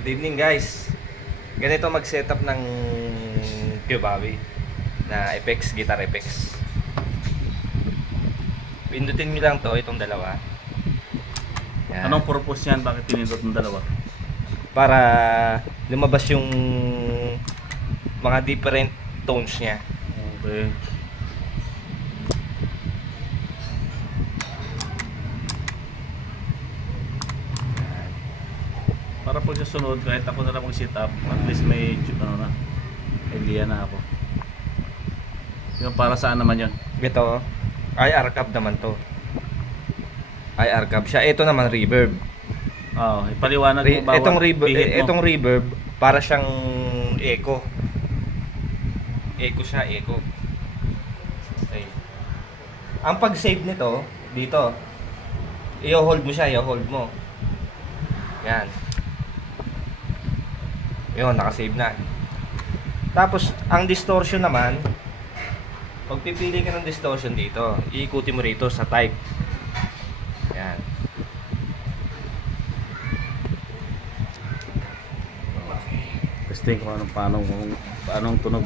Good evening guys. Ganito mag-setup ng Q-Bawi na effects, guitar effects. Pindutin nyo lang to, itong dalawa. Yan. Anong purpose yan? Bakit pinindot ng dalawa? Para lumabas yung mga different tones niya. Okay. Para pag susunod, kahit ako na lang mag-sit up, at least may idea na ako. Yung para saan naman yun? Ito, IR cab naman to. IR cab siya. Ito naman reverb. Oo, ipaliwanag mo bawat itong reverb para siyang echo. Echo siya, echo. Okay. Ang pag-save nito, dito, i-hold mo siya, i-hold mo. Yan. Yun, nakasave na. Tapos, ang distortion naman, pag pipili ka ng distortion dito, iikuti mo rito sa type. Yan. Testing ko paanong tunog.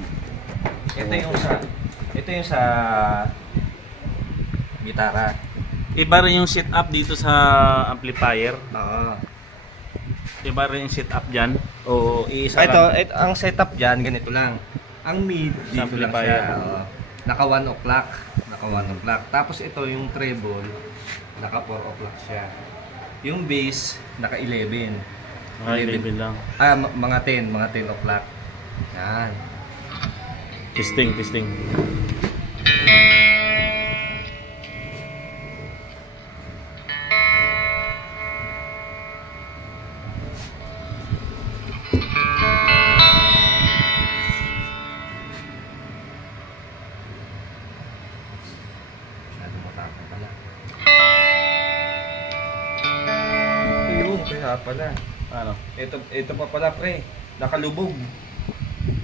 Ito yung sa gitara. Iba rin yung sit up dito sa amplifier. Oo. Iba rin yung sit up dyan. O iisa Ito, lang. ang setup dyan, ganito lang. Ang mid, dito lang amplifier. siya. Oo. Naka 1 o'clock. Naka 1 o'clock. Tapos ito yung treble, naka 4 o'clock siya. Yung bass, naka 11. 11 lang. Mga 10 o'clock. Yan. Testing. Masyado matapang pala. Ayun, kaya pala. Ano? Ito pa pala pre, nakalubog.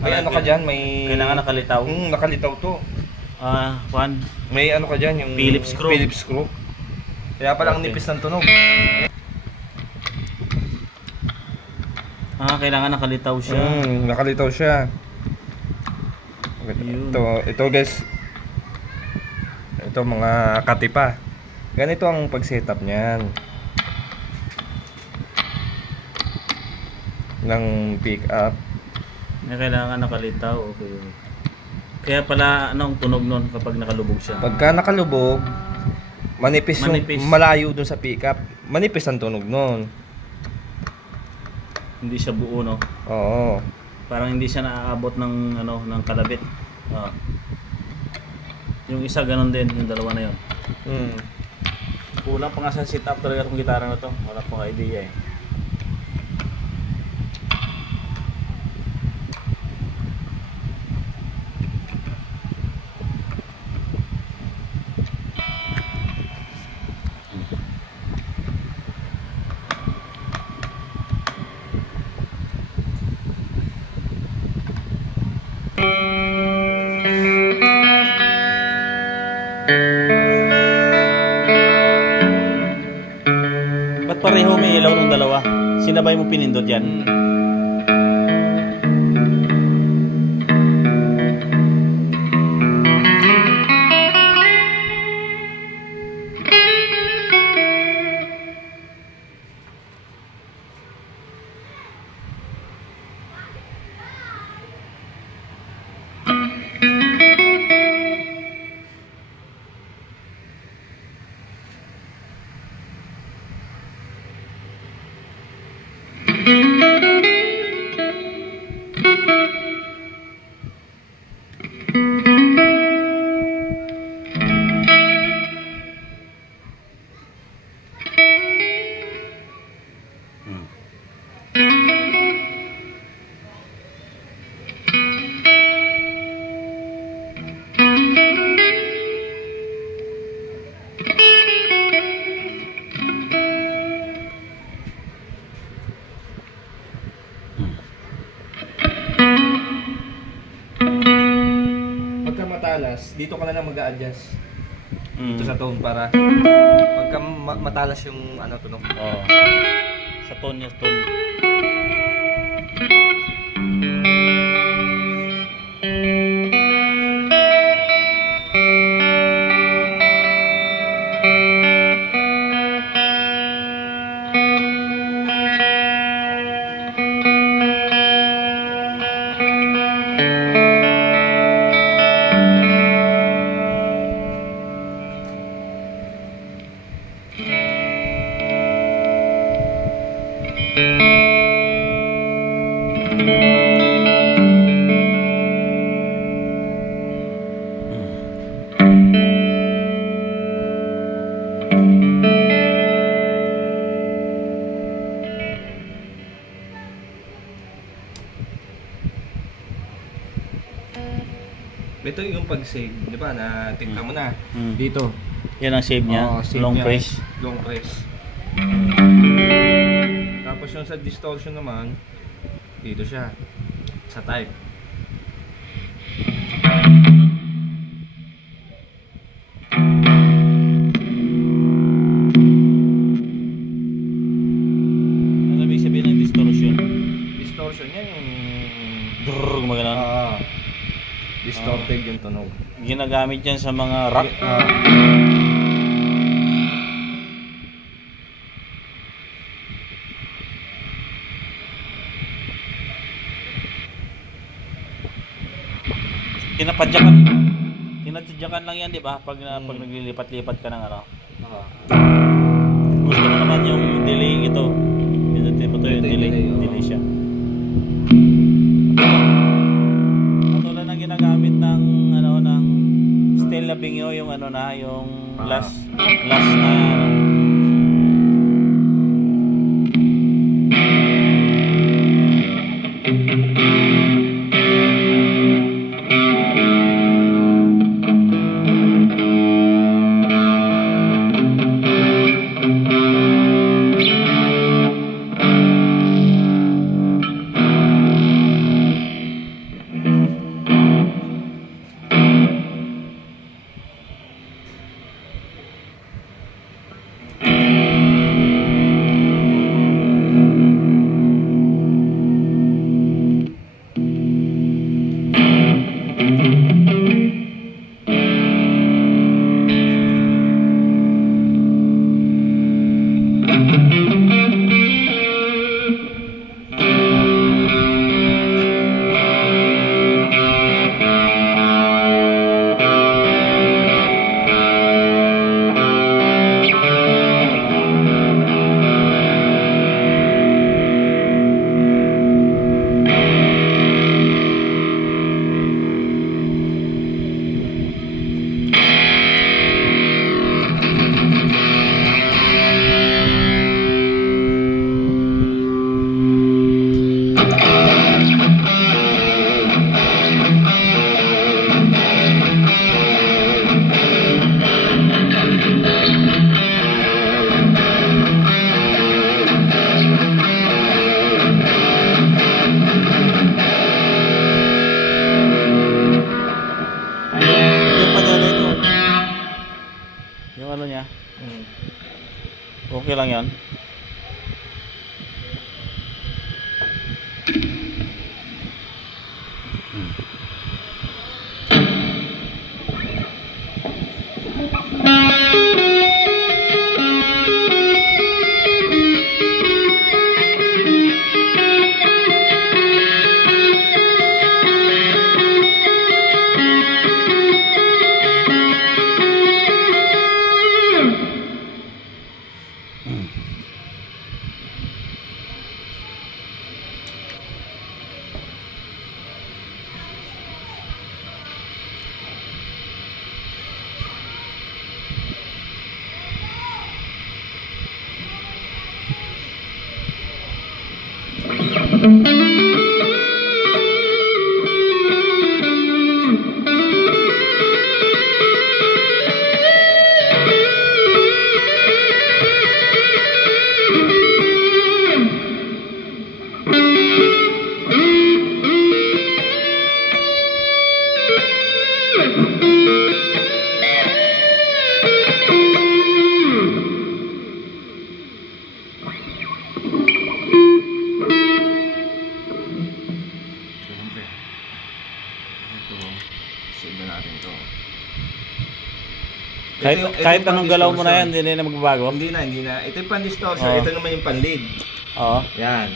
May ano ka dyan, may... Kailangan nakalitaw. Nakalitaw to. Juan. May ano ka dyan, yung... Phillips screw. Phillips screw. Kaya pala ang Okay. nipis ng tunog. Kailangan nakalitaw siya. Nakalitaw siya. Yun. Ito guys. Ito mga katipa. Ganito ang pag-setup niyan. Ng pick up. Kailangan nakalitaw. Okay. Kaya pala anong tunog nun kapag nakalubog siya? Pagka nakalubog, manipis. Manipis. Yung malayo dun sa pick up. Manipis ang tunog nun. Hindi siya buo, no? Oo. Parang hindi siya naaabot ng ng kalabit. Yung isa ganun din, yung dalawa na yun. Kulang pa nga sa sit up talaga itong gitara na to. Wala pang idea eh. Ba't pareho may ilaw ng dalawa? Sinabay mo pinindot yan? matalas, dito ka na lang mag-a-adjust. Dito sa tone para pagka matalas yung ano tunog. Oh. Sa tone niya, tone. Ito yung pag-save, di ba? Na tingnan mo na. Mm. Dito. Yan ang save niya. Oo, save Long niya. press. Long press. Tapos yung sa distortion naman, dito siya. Sa type. Ano ibig sabihin ng distortion? Distortion yan yung... Gumagana. Distorted yung tunog. Ginagamit yan sa mga rock. Kinapadyakan lang yan, di ba? Pag naglilipat-lipat ka ng ano. Gusto mo naman yung delay ito. Pinutin mo to yung delay. Delay siya. Katulad ng ginagamit ng ano ng Stella Bingyo, yung ano na, yung last na yung ano niya. Okay lang yan. Kahit anong galaw mo na yan, hindi na magbabago? Hindi na. Ito yung pan-distortion, ito naman yung pan-lead. Oo. Yan.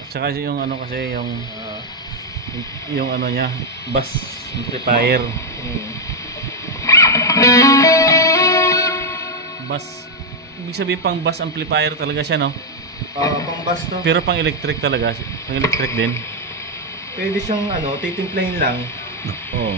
At saka yung ano kasi Ah, yung ano niya, bus amplifier. Bus. Ibig sabihin pang bus amplifier talaga siya, no? pang bass to. Pero pang electric talaga, pang electric din. Pwede siyang ano, titimplahin lang. Oo.